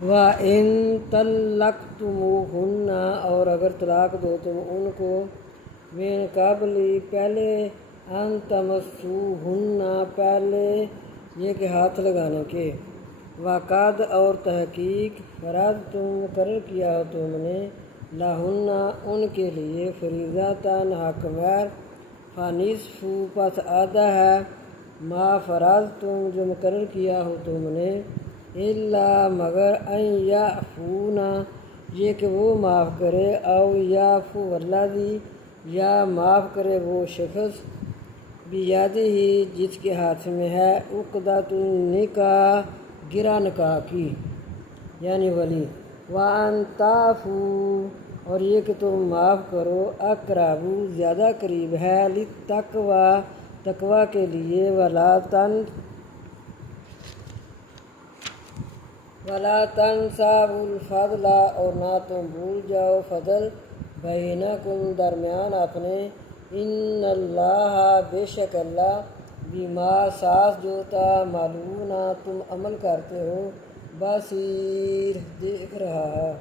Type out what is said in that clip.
وَإِن طَلَّقْتُمُوهُنَّ اور اگر طلاق دو تم ان کو من قبل پہلے ان تمسوہن پہلے یہ کہ ہاتھ لگانے کے وقد اور تحقیق فرضتم مقرر کیا ہو تم نے لہن ان کے لیے فریضۃً حق مہر فنصف پس آدھا ہے ما فرضتم جو مقرر کیا ہو تم نے الا مگر ان یعفون یہ کہ وہ معاف کرے او یعفو الذی یا معاف کرے وہ شخص بیدہ جس کے ہاتھ میں ہے عقدۃ النکاح گرہ نکاح کی یعنی ولی وان تعفوا اور یہ کہ تم معاف کرو اقرب زیادہ قریب ہے للتقوی تقوی کے لیے ولا تنسوا الفضل اور نہ تم بھول جاؤ فضل بینکم درمیان اپنے ان اللہ بے شک اللہ بما ساز جو تعملون تم عمل کرتے ہو بصیر دیکھ رہا ہے۔